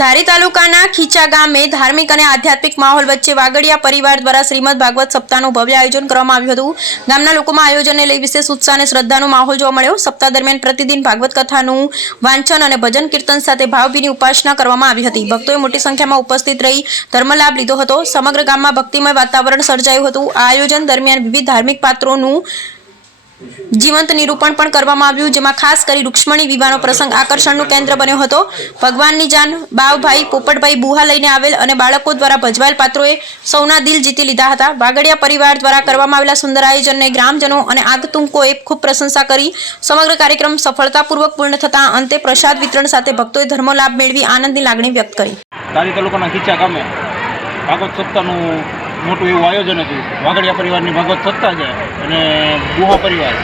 ધારી તાલુકાના ખીચા ગામે ધાર્મિક અને આધ્યાત્મિક માહોલ વચ્ચે વાગડિયા પરિવાર દ્વારા શ્રીમદ ભાગવત સપ્તાહનું ભવ્ય આયોજન કરવામાં આવ્યું હતું। ગામના લોકોમાં આયોજનને લઈ વિશેષ ઉત્સાહ અને શ્રદ્ધાનો માહોલ જોવા મળ્યો। સપ્તાહ દરમિયાન પ્રતિદિન ભાગવત કથાનું વાંચન અને ભજન કીર્તન સાથે ભાવભીની ઉપાસના કરવામાં આવી હતી। ભક્તોએ મોટી સંખ્યામાં ઉપસ્થિત રહી ધર્મલાભ લીધો હતો। સમગ્ર ગામમાં ભક્તિમય વાતાવરણ સર્જાયું હતું। આ આયોજન દરમિયાન વિવિધ ધાર્મિક પાત્રોનું જીવંત નિરૂપણ પણ કરવામાં આવ્યું, જેમાં ખાસ કરી રૂક્ષ્મણી વિવાહનો પ્રસંગ આકર્ષણનું કેન્દ્ર બન્યો હતો। ભગવાનની જાન બાવભાઈ પોપટભાઈ બુહા લઈને આવેલ અને બાળકો દ્વારા ભજવાયેલ પાત્રોએ સૌના દિલ જીતી લીધા હતા। વાગડિયા પરિવાર દ્વારા કરવામાં આવેલા સુંદર આયોજનને ગ્રામજનો અને આગતુકોએ ખૂબ પ્રશંસા કરી। સમગ્ર કાર્યક્રમ સફળતાપૂર્વક પૂર્ણ થતાં અંતે પ્રસાદ વિતરણ સાથે ભક્તોએ ધર્મલાભ મેળવી આનંદની લાગણી વ્યક્ત કરી। ધારી તાલુકાના ખીચા ગામે ભાગવત સપ્તાહનું મોટું એવું આયોજન હતું। વાગડિયા પરિવારની ભાગવત સપ્તાહ છે અને બુહા પરિવાર